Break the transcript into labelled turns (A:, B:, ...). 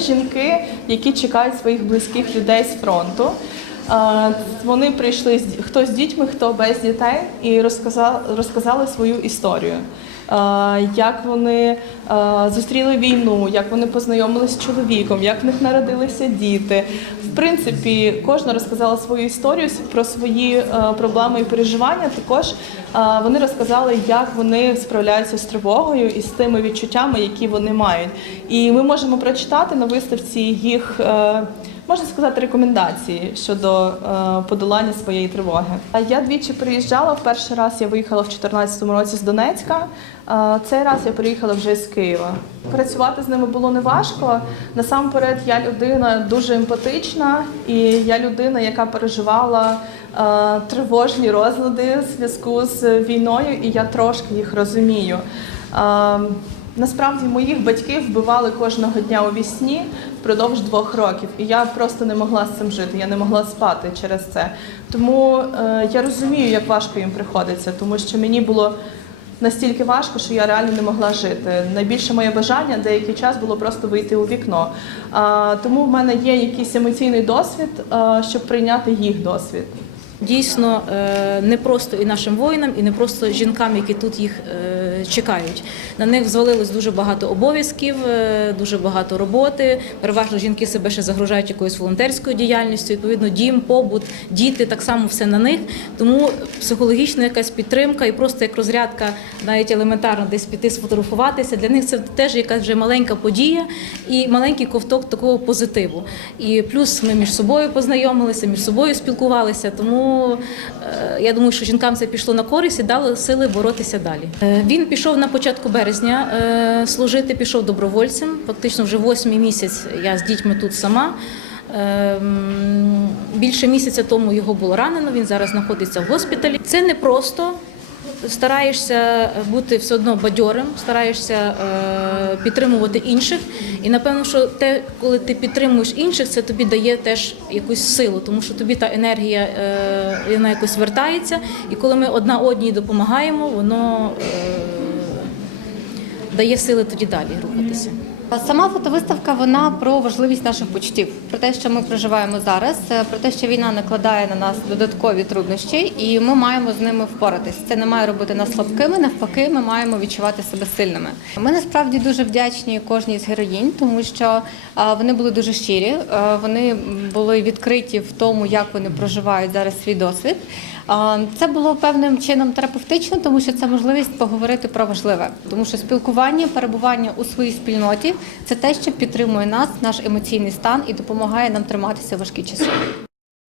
A: жінки, які чекають своїх близьких людей з фронту. Е, Вони прийшли хто з дітьми, хто без дітей, і розказали, розказали свою історію. Е, Як вони е, зустріли війну, як вони познайомилися з чоловіком, як в них народилися діти. В принципі, кожна розказала свою історію про свої е, проблеми і переживання. Також е, вони розказали, як вони справляються з тривогою і з тими відчуттями, які вони мають. І ми можемо прочитати на виставці їх. Можна сказати, рекомендації щодо е, подолання своєї тривоги. Я двічі приїжджала. Перший раз я виїхала в 2014 році з Донецька. Цей раз я приїхала вже з Києва. Працювати з ними було неважко. Насамперед, я людина дуже емпатична, і я людина, яка переживала е, тривожні розлади в зв'язку з війною, і я трошки їх розумію. Е, Насправді моїх батьків вбивали кожного дня у вісні впродовж двох років, і я просто не могла з цим жити. Я не могла спати через це. Тому е, я розумію, як важко їм приходиться, тому що мені було настільки важко, що я реально не могла жити. Найбільше моє бажання деякий час було просто вийти у вікно. А, тому в мене є якийсь емоційний досвід, е, щоб прийняти їх досвід.
B: Дійсно, е, не просто і нашим воїнам, і не просто жінкам, які тут їх е, чекають. На них звалилось дуже багато обов'язків, е, дуже багато роботи. Переважно жінки себе ще загружають якоюсь волонтерською діяльністю. Відповідно, дім, побут, діти так само все на них. Тому психологічна якась підтримка і просто як розрядка, навіть елементарно десь піти сфотографуватися. Для них це теж якась вже маленька подія і маленький ковток такого позитиву. І плюс ми між собою познайомилися, між собою спілкувалися. Тому е, я думаю, що жінкам це пішло на користь і дало сили боротися далі. Е, Він пішов на початку березня е, служити, пішов добровольцем. Фактично, вже восьмий місяць я з дітьми тут сама. Ем, Більше місяця тому його було ранено. Він зараз знаходиться в госпіталі. Це не просто. Стараєшся бути все одно бадьорим, стараєшся е, підтримувати інших. І напевно, що те, коли ти підтримуєш інших, це тобі дає теж якусь силу, тому що тобі та енергія е, вона якось вертається. І коли ми одна одній допомагаємо, воно е, дає сили тоді далі рухатися.
C: Сама фотовиставка вона про важливість наших почуттів, про те, що ми проживаємо зараз, е, про те, що війна накладає на нас додаткові труднощі, і ми маємо з ними впоратись. Це не має робити нас слабкими. Навпаки, ми маємо відчувати себе сильними. Ми насправді дуже вдячні кожній з героїнь, тому що е, вони були дуже щирі, е, вони були відкриті в тому, як вони проживають зараз свій досвід. Це було певним чином терапевтично, тому що це можливість поговорити про важливе, тому що спілкування, перебування у своїй спільноті це те, що підтримує нас, наш емоційний стан і допомагає нам триматися важкі часи.